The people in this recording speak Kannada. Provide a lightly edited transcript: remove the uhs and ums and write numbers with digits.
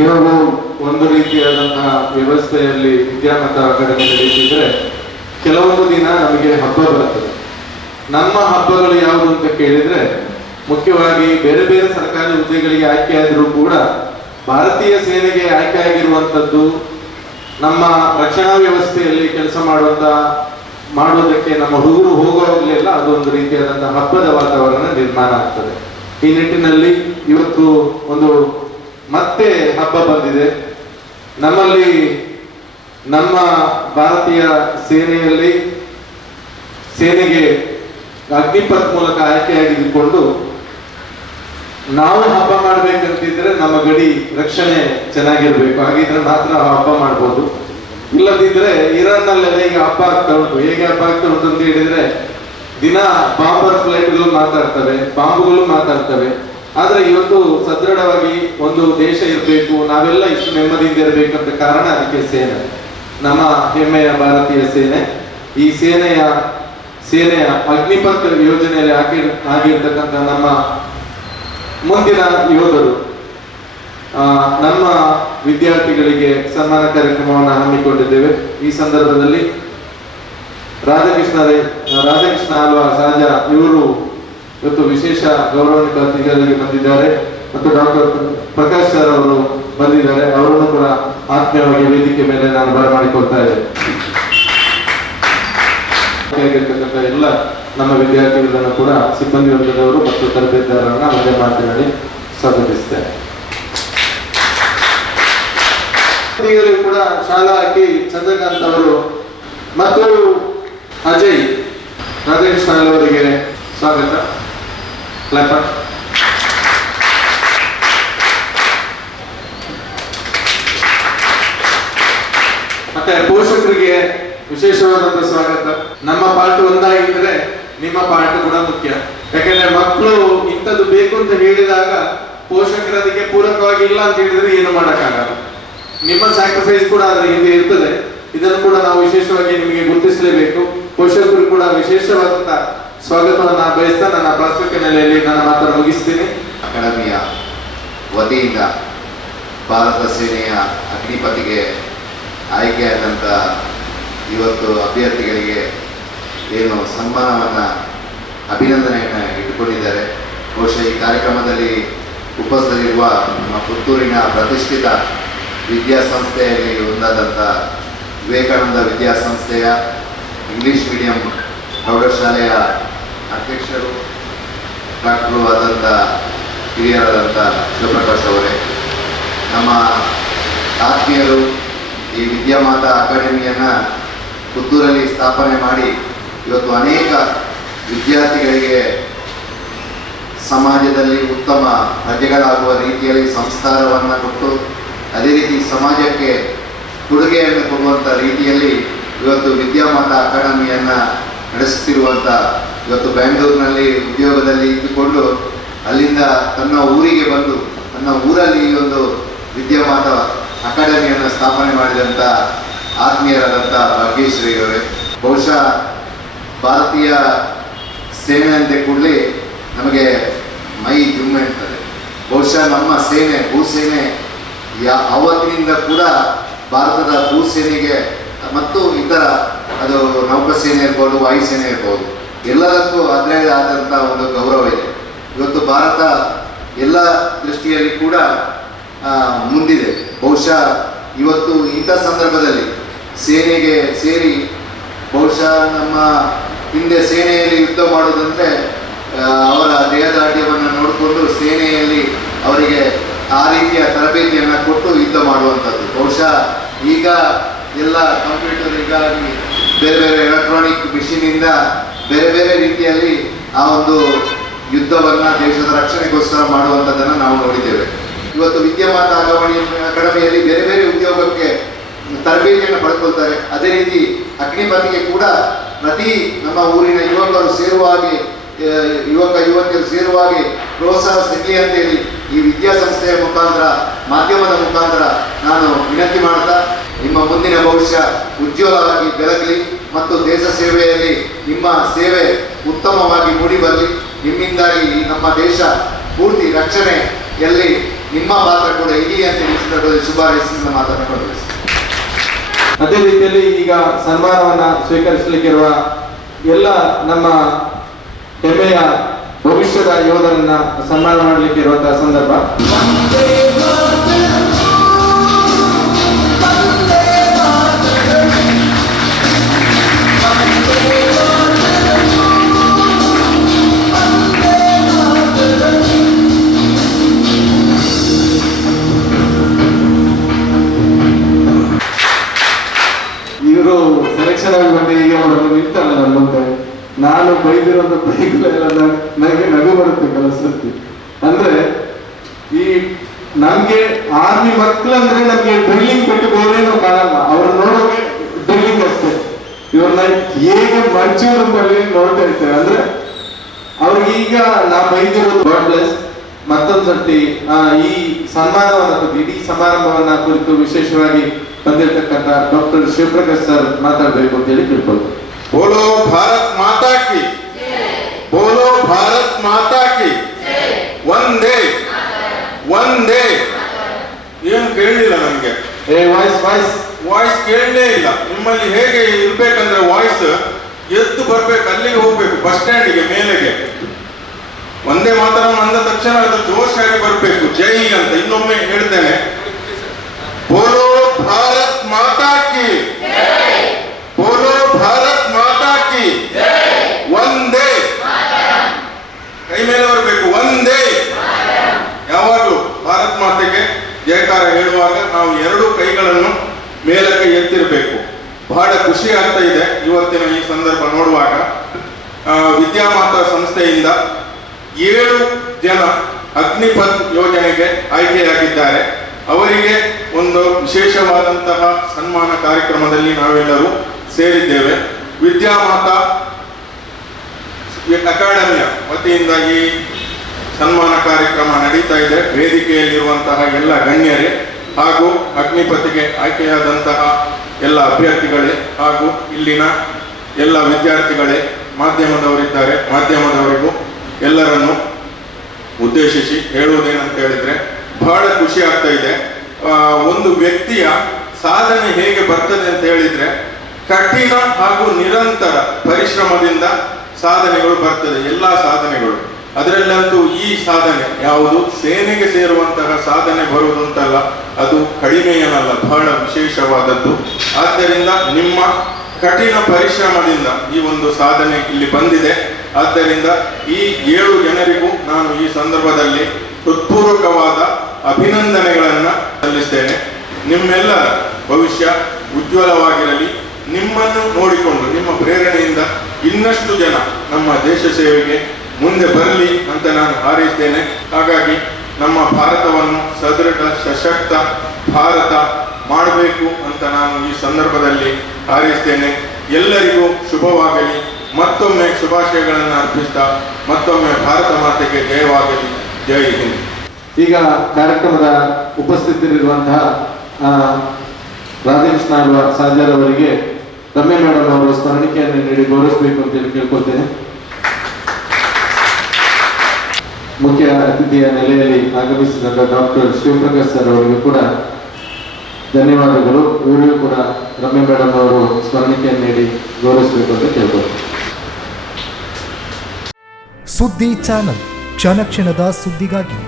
ದಿನವೂ ಒಂದು ರೀತಿಯಾದಂತಹ ವ್ಯವಸ್ಥೆಯಲ್ಲಿ ವಿದ್ಯಾಮತ ಅಕಾಡೆಮಿ ನಡೀತಿದ್ರೆ ಕೆಲವೊಂದು ದಿನ ನಮಗೆ ಹಬ್ಬ ಬರ್ತದೆ. ನಮ್ಮ ಹಬ್ಬಗಳು ಯಾವುದು ಅಂತ ಕೇಳಿದ್ರೆ ಮುಖ್ಯವಾಗಿ ಬೇರೆ ಬೇರೆ ಸರ್ಕಾರಿ ಹುದ್ದೆಗಳಿಗೆ ಆಯ್ಕೆ ಆದರೂ ಕೂಡ ಭಾರತೀಯ ಸೇನೆಗೆ ಆಯ್ಕೆ ಆಗಿರುವಂಥದ್ದು, ನಮ್ಮ ರಕ್ಷಣಾ ವ್ಯವಸ್ಥೆಯಲ್ಲಿ ಕೆಲಸ ಮಾಡುವುದಕ್ಕೆ ನಮ್ಮ ಹುಡುಗರು ಹೋಗುವಾಗಲೆಲ್ಲ ಅದೊಂದು ರೀತಿಯಾದಂತಹ ಹಬ್ಬದ ವಾತಾವರಣ ನಿರ್ಮಾಣ ಆಗ್ತದೆ. ಈ ನಿಟ್ಟಿನಲ್ಲಿ ಇವತ್ತು ಒಂದು ಮತ್ತೆ ಹಬ್ಬ ಬಂದಿದೆ. ನಮ್ಮಲ್ಲಿ ನಮ್ಮ ಭಾರತೀಯ ಸೇನೆಗೆ ಅಗ್ನಿಪಥ್ ಮೂಲಕ ಆಯ್ಕೆಯಾಗಿದ್ದುಕೊಂಡು ನಾವು ಹಬ್ಬ ಮಾಡ್ಬೇಕಂತಿದ್ರೆ ನಮ್ಮ ಗಡಿ ರಕ್ಷಣೆ ಚೆನ್ನಾಗಿರ್ಬೇಕು, ಹಾಗಿದ್ರೆ ಮಾತ್ರ ಹಬ್ಬ ಮಾಡ್ಬೋದು. ಇಲ್ಲದಿದ್ರೆ ಇರಾನ್ನಲ್ಲೆಲ್ಲ ಈಗ ಹಬ್ಬ ಆಗ್ತಾ ಉಂಟು. ಹೇಗೆ ಹಬ್ಬ ಆಗ್ತಾ ಉಂಟು ಅಂತ ಹೇಳಿದ್ರೆ ದಿನ ಬಾಂಬರ್ ಫ್ಲೈಟ್ಗಳು ಮಾತಾಡ್ತವೆ, ಬಾಂಬುಗಳು ಮಾತಾಡ್ತವೆ. ಆದ್ರೆ ಇವತ್ತು ಸದೃಢವಾಗಿ ಒಂದು ದೇಶ ಇರಬೇಕು, ನಾವೆಲ್ಲ ಇಷ್ಟು ನೆಮ್ಮದಿಯಿಂದ ಇರಬೇಕಂತ ಕಾರಣ ಅದಕ್ಕೆ ಸೇನೆ, ನಮ್ಮ ಹೆಮ್ಮೆಯ ಭಾರತೀಯ ಸೇನೆ. ಈ ಸೇನೆಯ ಅಗ್ನಿಪಥ್ ಯೋಜನೆಯಲ್ಲಿ ಆಗಿರ್ತಕ್ಕಂಥ ನಮ್ಮ ಮುಂದಿನ ಯೋಧರು, ನಮ್ಮ ವಿದ್ಯಾರ್ಥಿಗಳಿಗೆ ಸನ್ಮಾನ ಕಾರ್ಯಕ್ರಮವನ್ನು ಹಮ್ಮಿಕೊಂಡಿದ್ದೇವೆ. ಈ ಸಂದರ್ಭದಲ್ಲಿ ರಾಧಾಕೃಷ್ಣ ಆಲ್ವಾ ಸಹಜ ಇವರು ಇವತ್ತು ವಿಶೇಷ ಗೌರವಾನ್ವಿತ ಅತಿಥಿಗಳಿಗೆ ಬಂದಿದ್ದಾರೆ ಮತ್ತು ಡಾಕ್ಟರ್ ಪ್ರಕಾಶ್ ಸರ್ ಅವರು ಬಂದಿದ್ದಾರೆ. ಅವರನ್ನು ಕೂಡ ಆತ್ಮೀಯವಾಗಿ ವೇದಿಕೆ ಮೇಲೆ ನಾನು ಬರಮಾಡಿಕೊಳ್ತಾ ಇದ್ದೇನೆ. ಎಲ್ಲ ನಮ್ಮ ವಿದ್ಯಾರ್ಥಿಗಳನ್ನು ಕೂಡ ಸಿಬ್ಬಂದಿ ವರ್ಗದವರು ಮತ್ತು ತರಬೇತುದಾರರನ್ನ ಮನೆ ಮಾತನಾಡಿ ಸ್ವಾಗತಿಸ್ತೇನೆ. ಕೂಡ ಶಾಲಾ ಹಾಕಿ ಚಂದ್ರಕಾಂತ್ ಅವರು ಮತ್ತು ಅಜಯ್ ರಾಧಾಕೃಷ್ಣ ಅವರಿಗೆ ಸ್ವಾಗತ. ಮತ್ತೆ ಪೋಷಕರಿಗೆ ವಿಶೇಷವಾದಂತಹ ಸ್ವಾಗತ. ನಮ್ಮ ಪಾಠ ಒಂದಾಗಿದ್ರೆ ನಿಮ್ಮ ಪಾಠ ಕೂಡ ಮುಖ್ಯ. ಯಾಕಂದ್ರೆ ಮಕ್ಕಳು ಇಂಥದ್ದು ಬೇಕು ಅಂತ ಹೇಳಿದಾಗ ಪೋಷಕರು ಅದಕ್ಕೆ ಪೂರಕವಾಗಿ ಇಲ್ಲ ಅಂತ ಹೇಳಿದ್ರೆ ಏನು ಮಾಡಕ್ಕಾಗಲ್ಲ. ನಿಮ್ಮ ಸ್ಯಾಕ್ರಿಫೈಸ್ ಕೂಡ ಅದರ ಹಿಂದೆ ಇರ್ತದೆ. ಇದನ್ನು ಕೂಡ ನಾವು ವಿಶೇಷವಾಗಿ ನಿಮಗೆ ಗುರುತಿಸಲೇಬೇಕು. ಪೋಷಕರು ಕೂಡ ವಿಶೇಷವಾದಂತಹ ಸ್ವಾಗತವನ್ನ ಬಯಸ್ತಾ ನನ್ನ ಪ್ರಾಥಮಿಕ ನೆಲೆಯಲ್ಲಿ ನನ್ನ ಮಾತನ್ನು ಮುಗಿಸ್ತೀನಿ. ಅಕಾಡೆಮಿಯ ವತಿಯಿಂದ ಭಾರತ ಸೇನೆಯ ಅಗ್ನಿಪಥಿಗೆ ಆಯ್ಕೆಯಾದಂಥ ಇವತ್ತು ಅಭ್ಯರ್ಥಿಗಳಿಗೆ ಏನು ಸನ್ಮಾನವನ್ನು ಅಭಿನಂದನೆಯನ್ನು ಇಟ್ಟುಕೊಂಡಿದ್ದಾರೆ. ಬಹುಶಃ ಈ ಕಾರ್ಯಕ್ರಮದಲ್ಲಿ ಉಪಸ್ಥಿತರಿರುವ ನಮ್ಮ ಪುತ್ತೂರಿನ ಪ್ರತಿಷ್ಠಿತ ವಿದ್ಯಾಸಂಸ್ಥೆಯಲ್ಲಿ ಒಂದಾದಂಥ ವಿವೇಕಾನಂದ ವಿದ್ಯಾಸಂಸ್ಥೆಯ ಇಂಗ್ಲಿಷ್ ಮೀಡಿಯಂ ಪ್ರೌಢಶಾಲೆಯ ಅಧ್ಯಕ್ಷರು ಡಾಕ್ಟರು ಆದಂಥ ಹಿರಿಯರಾದಂಥ ಶಿವಪ್ರಕಾಶ್ ಅವರೇ, ನಮ್ಮ ಆತ್ಮೀಯರು ಈ ವಿದ್ಯಾಮಾತಾ ಅಕಾಡೆಮಿಯನ್ನು ಪುತ್ತೂರಲ್ಲಿ ಸ್ಥಾಪನೆ ಮಾಡಿ ಇವತ್ತು ಅನೇಕ ವಿದ್ಯಾರ್ಥಿಗಳಿಗೆ ಸಮಾಜದಲ್ಲಿ ಉತ್ತಮ ಪ್ರಜೆಗಳಾಗುವ ರೀತಿಯಲ್ಲಿ ಸಂಸ್ಕಾರವನ್ನು ಕೊಟ್ಟು ಅದೇ ರೀತಿ ಸಮಾಜಕ್ಕೆ ಕೊಡುಗೆಯನ್ನು ಕೊಡುವಂಥ ರೀತಿಯಲ್ಲಿ ಇವತ್ತು ವಿದ್ಯಾಮಾತಾ ಅಕಾಡೆಮಿಯನ್ನು ನಡೆಸುತ್ತಿರುವಂಥ ಇವತ್ತು ಬೆಂಗಳೂರಿನಲ್ಲಿ ಉದ್ಯೋಗದಲ್ಲಿ ಇದ್ದುಕೊಂಡು ಅಲ್ಲಿಂದ ತನ್ನ ಊರಿಗೆ ಬಂದು ತನ್ನ ಊರಲ್ಲಿ ಈ ಒಂದು ವಿದ್ಯಾಮಾತಾ ಅಕಾಡೆಮಿಯನ್ನು ಸ್ಥಾಪನೆ ಮಾಡಿದಂಥ ಆತ್ಮೀಯರಾದಂಥ ಭಾಗ್ಯಶ್ರೀ ಅವರೇ. ಬಹುಶಃ ಭಾರತೀಯ ಸೇನೆ ಅಂದ ಕೂಡಲೇ ನಮಗೆ ಮೈ ಜುಮ್ಮೆ ಅಂತದೆ. ಬಹುಶಃ ನಮ್ಮ ಸೇನೆ ಭೂಸೇನೆ ಆವತ್ತಿನಿಂದ ಕೂಡ ಭಾರತದ ಭೂಸೇನೆಗೆ ಮತ್ತು ಇತರ ಅದು ನೌಕಾಸೇನೆ ಇರ್ಬೋದು, ವಾಯುಸೇನೆ ಇರ್ಬೋದು, ಎಲ್ಲದಕ್ಕೂ ಅದರದೇ ಆದಂಥ ಒಂದು ಗೌರವ ಇದೆ. ಇವತ್ತು ಭಾರತ ಎಲ್ಲ ದೃಷ್ಟಿಯಲ್ಲಿ ಕೂಡ ಮುಂದಿದೆ. ಬಹುಶಃ ಇವತ್ತು ಇಂಥ ಸಂದರ್ಭದಲ್ಲಿ ಸೇನೆಗೆ ಸೇರಿ ಬಹುಶಃ ನಮ್ಮ ಹಿಂದೆ ಸೇನೆಯಲ್ಲಿ ಯುದ್ಧ ಮಾಡೋದಂದರೆ ಅವರ ದೇಹದಾಢ್ಯವನ್ನು ನೋಡಿಕೊಂಡು ಸೇನೆಯಲ್ಲಿ ಅವರಿಗೆ ಆ ರೀತಿಯ ತರಬೇತಿಯನ್ನು ಕೊಟ್ಟು ಯುದ್ಧ ಮಾಡುವಂಥದ್ದು. ಬಹುಶಃ ಈಗ ಎಲ್ಲ ಕಂಪ್ಯೂಟರ್ ಹೀಗಾಗಿ ಬೇರೆ ಬೇರೆ ಎಲೆಕ್ಟ್ರಾನಿಕ್ ಮಿಷಿನಿಂದ ಬೇರೆ ಬೇರೆ ರೀತಿಯಲ್ಲಿ ಆ ಒಂದು ಯುದ್ಧವನ್ನು ದೇಶದ ರಕ್ಷಣೆಗೋಸ್ಕರ ಮಾಡುವಂಥದ್ದನ್ನು ನಾವು ನೋಡಿದ್ದೇವೆ. ಇವತ್ತು ವಿದ್ಯಾಮಾತಾ ಅಕಾಡೆಮಿಯಲ್ಲಿ ಬೇರೆ ಬೇರೆ ಉದ್ಯೋಗಕ್ಕೆ ತರಬೇತಿಯನ್ನು ಪಡೆದುಕೊಳ್ತಾರೆ. ಅದೇ ರೀತಿ ಅಗ್ನಿಪಥಿಗೆ ಕೂಡ ಪ್ರತಿ ನಮ್ಮ ಊರಿನ ಯುವಕರು ಸೇರುವಾಗಿ ಯುವತಿಯರು ಸೇರುವಾಗಿ ಪ್ರೋತ್ಸಾಹ ಸಿಗಲಿ ಅಂತೇಳಿ ಈ ವಿದ್ಯಾಸಂಸ್ಥೆಯ ಮುಖಾಂತರ ಮಾಧ್ಯಮದ ಮುಖಾಂತರ ನಾನು ವಿನಂತಿ ಮಾಡ್ತಾ ನಿಮ್ಮ ಮುಂದಿನ ಭವಿಷ್ಯ ಉಜ್ವಲವಾಗಿ ಬೆಳಗಲಿ ಮತ್ತು ದೇಶ ಸೇವೆಯಲ್ಲಿ ನಿಮ್ಮ ಸೇವೆ ಉತ್ತಮವಾಗಿ ಮೂಡಿ ಬರಲಿ. ನಿಮ್ಮಿಂದಾಗಿ ನಮ್ಮ ದೇಶ ಪೂರ್ತಿ ರಕ್ಷಣೆಯಲ್ಲಿ ನಿಮ್ಮ ಪಾತ್ರ ಕೂಡ ಇರಿ ಅಂತ ತಿಳಿಸಿದ ಶುಭ ಹಾರೈಸಿದ ಮಾತನ್ನು ಕೊಡಬೇಕು. ಅದೇ ರೀತಿಯಲ್ಲಿ ಈಗ ಸನ್ಮಾನವನ್ನ ಸ್ವೀಕರಿಸಲಿಕ್ಕಿರುವ ಎಲ್ಲ ನಮ್ಮ ಹೆಮ್ಮೆಯ ಭವಿಷ್ಯದ ಯೋಧರನ್ನ ಸನ್ಮಾನ ಮಾಡಲಿಕ್ಕೆ ಇರುವಂತಹ ಸಂದರ್ಭ. ಇವರು ಸೆಲೆಕ್ಷನ್ ಆಗಿ ಬಂದು ಈಗ ಅವರು ನಿಂತಲ್ಲ ನನ್ನ ಮುಂದೆ, ನಾನು ಬೈದಿರೋಂಥ ಬೈಗಳೆಲ್ಲ ನನಗೆ ನಗು ಬರುತ್ತೆ ಕೆಲಸಕ್ಕೆ. ಅಂದ್ರೆ ಈ ನಮ್ಗೆ ಆರ್ಮಿ ಮಕ್ಕಳಂದ್ರೆ ನಮ್ಗೆ ಡ್ರಿಲ್ಲಿಂಗ್ ಬಿಟ್ಟು ಬೇರೇನೂ ಕಾಣಲ್ಲ, ಅವ್ರು ನೋಡೋಕೆ ಡ್ರಿಲ್ಲಿಂಗ್ ಅಷ್ಟೇ. ಇವ್ರನ್ನ ಹೇಗೆ ಮರ್ಚೂರಲ್ಲಿ ನೋಡ್ತಾ ಇರ್ತೇವೆ. ಅಂದ್ರೆ ಅವ್ರಿಗೆ ಈಗ ನಾ ಬೈದಿರೋದು ಗಾಡ್ ಬ್ಲೆಸ್. ಮತ್ತೊಂದು ಸರ್ತಿ ಈ ಸನ್ಮಾನವನ್ನ ಇಡೀ ಸಮಾರಂಭವನ್ನ ಕುರಿತು ವಿಶೇಷವಾಗಿ ಬಂದಿರತಕ್ಕಂತ ಡಾಕ್ಟರ್ ಶಿವಪ್ರಕಾಶ್ ಸರ್ ಮಾತಾಡಬೇಕು ಅಂತ ಹೇಳಿ ತಿಳ್ಕೊಳ್ತಾರೆ. बोलो भारत माता की, बोलो भारत माता की, ವಂದೇ ವಂದೇ. ಏನು ಕೇಳಲಿಲ್ಲ ನನಗೆ, ವಾಯ್ಸ್ ಕೇಳಲೇ ಇಲ್ಲ. ನಿಮ್ಮಲ್ಲಿ ಹೇಗೆ ಇರ್ಬೇಕಂದ್ರೆ ವಾಯ್ಸ್ ಎದ್ದು ಬರ್ಬೇಕು, ಅಲ್ಲಿಗೆ ಹೋಗ್ಬೇಕು, ಬಸ್ ಸ್ಟ್ಯಾಂಡಿಗೆ ಮೇಲೆಗೆ. ಒಂದೇ ಮಾತರಂ ಅಂದ ತಕ್ಷಣ ಅದು ಜೋಶಾಗಿ ಬರ್ಬೇಕು, ಜೈ ಅಂತ. ಇನ್ನೊಮ್ಮೆ ಹೇಳ್ತೇನೆ, ಬೋಲೋ ಭಾರತ್ ಮಾತಾ ಕಿ, ಬೋಲೋ ಭಾರತ್ ಮಾತಾ ಕಿ, ವಂದೇ. ಕೈ ಮೇಲೆ ಬರಬೇಕು, ವಂದೇ. ಯಾವಾಗಲೂ ಭಾರತ್ ಮಾತೆಗೆ ಜಯಕಾರ ಹೇಳುವಾಗ ನಾವು ಎರಡು ಕೈಗಳನ್ನು ಮೇಲಕ್ಕೆ ಎತ್ತಿರಬೇಕು. ಬಹಳ ಖುಷಿ ಆಗ್ತಾ ಇದೆ ಇವತ್ತಿನ ಈ ಸಂದರ್ಭ ನೋಡುವಾಗ. ವಿದ್ಯಾಮಾತಾ ಸಂಸ್ಥೆಯಿಂದ 7 ಜನ ಅಗ್ನಿಪಥ್ ಯೋಜನೆಗೆ ಆಯ್ಕೆಯಾಗಿದ್ದಾರೆ. ಅವರಿಗೆ ಒಂದು ವಿಶೇಷವಾದಂತಹ ಸನ್ಮಾನ ಕಾರ್ಯಕ್ರಮದಲ್ಲಿ ನಾವೆಲ್ಲರೂ ಸೇರಿದ್ದೇವೆ. ವಿದ್ಯಾಮಾತಾ ಅಕಾಡೆಮಿಯ ವತಿಯಿಂದ ಈ ಸನ್ಮಾನ ಕಾರ್ಯಕ್ರಮ ನಡೀತಾ ಇದೆ. ವೇದಿಕೆಯಲ್ಲಿರುವಂತಹ ಎಲ್ಲ ಗಣ್ಯರೇ ಹಾಗೂ ಅಗ್ನಿಪಥಿಗೆ ಆಯ್ಕೆಯಾದಂತಹ ಎಲ್ಲ ಅಭ್ಯರ್ಥಿಗಳೇ ಹಾಗೂ ಇಲ್ಲಿನ ಎಲ್ಲ ವಿದ್ಯಾರ್ಥಿಗಳೇ, ಮಾಧ್ಯಮದವರಿದ್ದಾರೆ, ಮಾಧ್ಯಮದವರಿಗೂ ಎಲ್ಲರನ್ನು ಉದ್ದೇಶಿಸಿ ಹೇಳುವುದೇನಂತ ಹೇಳಿದ್ರೆ, ಬಹಳ ಖುಷಿ ಆಗ್ತಾ ಇದೆ. ಒಂದು ವ್ಯಕ್ತಿಯ ಸಾಧನೆ ಹೇಗೆ ಬರ್ತದೆ ಅಂತ ಹೇಳಿದ್ರೆ, ಕಠಿಣ ಹಾಗೂ ನಿರಂತರ ಪರಿಶ್ರಮದಿಂದ ಸಾಧನೆಗಳು ಬರ್ತದೆ. ಎಲ್ಲ ಸಾಧನೆಗಳು, ಅದರಲ್ಲಂತೂ ಈ ಸಾಧನೆ ಯಾವುದು ಸೇನೆಗೆ ಸೇರುವಂತಹ ಸಾಧನೆ ಬರುವುದಂತಲ್ಲ, ಅದು ಕಡಿಮೆ ಏನಲ್ಲ, ಬಹಳ ವಿಶೇಷವಾದದ್ದು. ಆದ್ದರಿಂದ ನಿಮ್ಮ ಕಠಿಣ ಪರಿಶ್ರಮದಿಂದ ಈ ಒಂದು ಸಾಧನೆ ಇಲ್ಲಿ ಬಂದಿದೆ. ಆದ್ದರಿಂದ ಈ 7 ಜನರಿಗೂ ನಾನು ಈ ಸಂದರ್ಭದಲ್ಲಿ ಹೃತ್ಪೂರ್ವಕವಾದ ಅಭಿನಂದನೆಗಳನ್ನು ಸಲ್ಲಿಸ್ತೇನೆ. ನಿಮ್ಮೆಲ್ಲರ ಭವಿಷ್ಯ ಉಜ್ವಲವಾಗಿರಲಿ. ನಿಮ್ಮನ್ನು ನೋಡಿಕೊಂಡು ನಿಮ್ಮ ಪ್ರೇರಣೆಯಿಂದ ಇನ್ನಷ್ಟು ಜನ ನಮ್ಮ ದೇಶ ಸೇವೆಗೆ ಮುಂದೆ ಬರಲಿ ಅಂತ ನಾನು ಹಾರೈಸ್ತೇನೆ. ಹಾಗಾಗಿ ನಮ್ಮ ಭಾರತವನ್ನು ಸದೃಢ ಸಶಕ್ತ ಭಾರತ ಮಾಡಬೇಕು ಅಂತ ನಾನು ಈ ಸಂದರ್ಭದಲ್ಲಿ ಹಾರೈಸ್ತೇನೆ. ಎಲ್ಲರಿಗೂ ಶುಭವಾಗಲಿ. ಮತ್ತೊಮ್ಮೆ ಶುಭಾಶಯಗಳನ್ನು ಅರ್ಪಿಸ್ತಾ ಮತ್ತೊಮ್ಮೆ ಭಾರತ ಮಾತೆಗೆ ಜಯವಾಗಲಿ. ಜೈ ಹಿಂದ್. ಈಗ ಕಾರ್ಯಕ್ರಮದ ಉಪಸ್ಥಿತರಿರುವಂತಹ ರಾಧಾಕೃಷ್ಣ ಸಾಜರ್ ಅವರಿಗೆ ರಮ್ಯ ಮೇಡಮ್ ಅವರು ಸ್ಮರಣಿಕೆಯನ್ನು ನೀಡಿ ಗೌರವಿಸಬೇಕು ಅಂತ ಹೇಳಿ ಕೇಳ್ಕೊಳ್ತೇನೆ. ಮುಖ್ಯ ಅತಿಥಿಯ ನೆಲೆಯಲ್ಲಿ ಆಗಮಿಸಿದ ಡಾಕ್ಟರ್ ಶಿವಪ್ರಕಾಶ್ ಸರ್ ಅವರಿಗೂ ಕೂಡ ಧನ್ಯವಾದಗಳು. ಇವರಿಗೂ ಕೂಡ ರಮ್ಯ ಮೇಡಮ್ ಅವರು ಸ್ಮರಣಿಕೆಯನ್ನು ನೀಡಿ ಗೌರವಿಸಬೇಕು ಅಂತ ಕೇಳ್ಕೊಳ್ತೇನೆ. ಸುದ್ದಿ ಚಾನಲ್, ಕ್ಷಣ ಕ್ಷಣದ ಸುದ್ದಿಗಾಗಿ.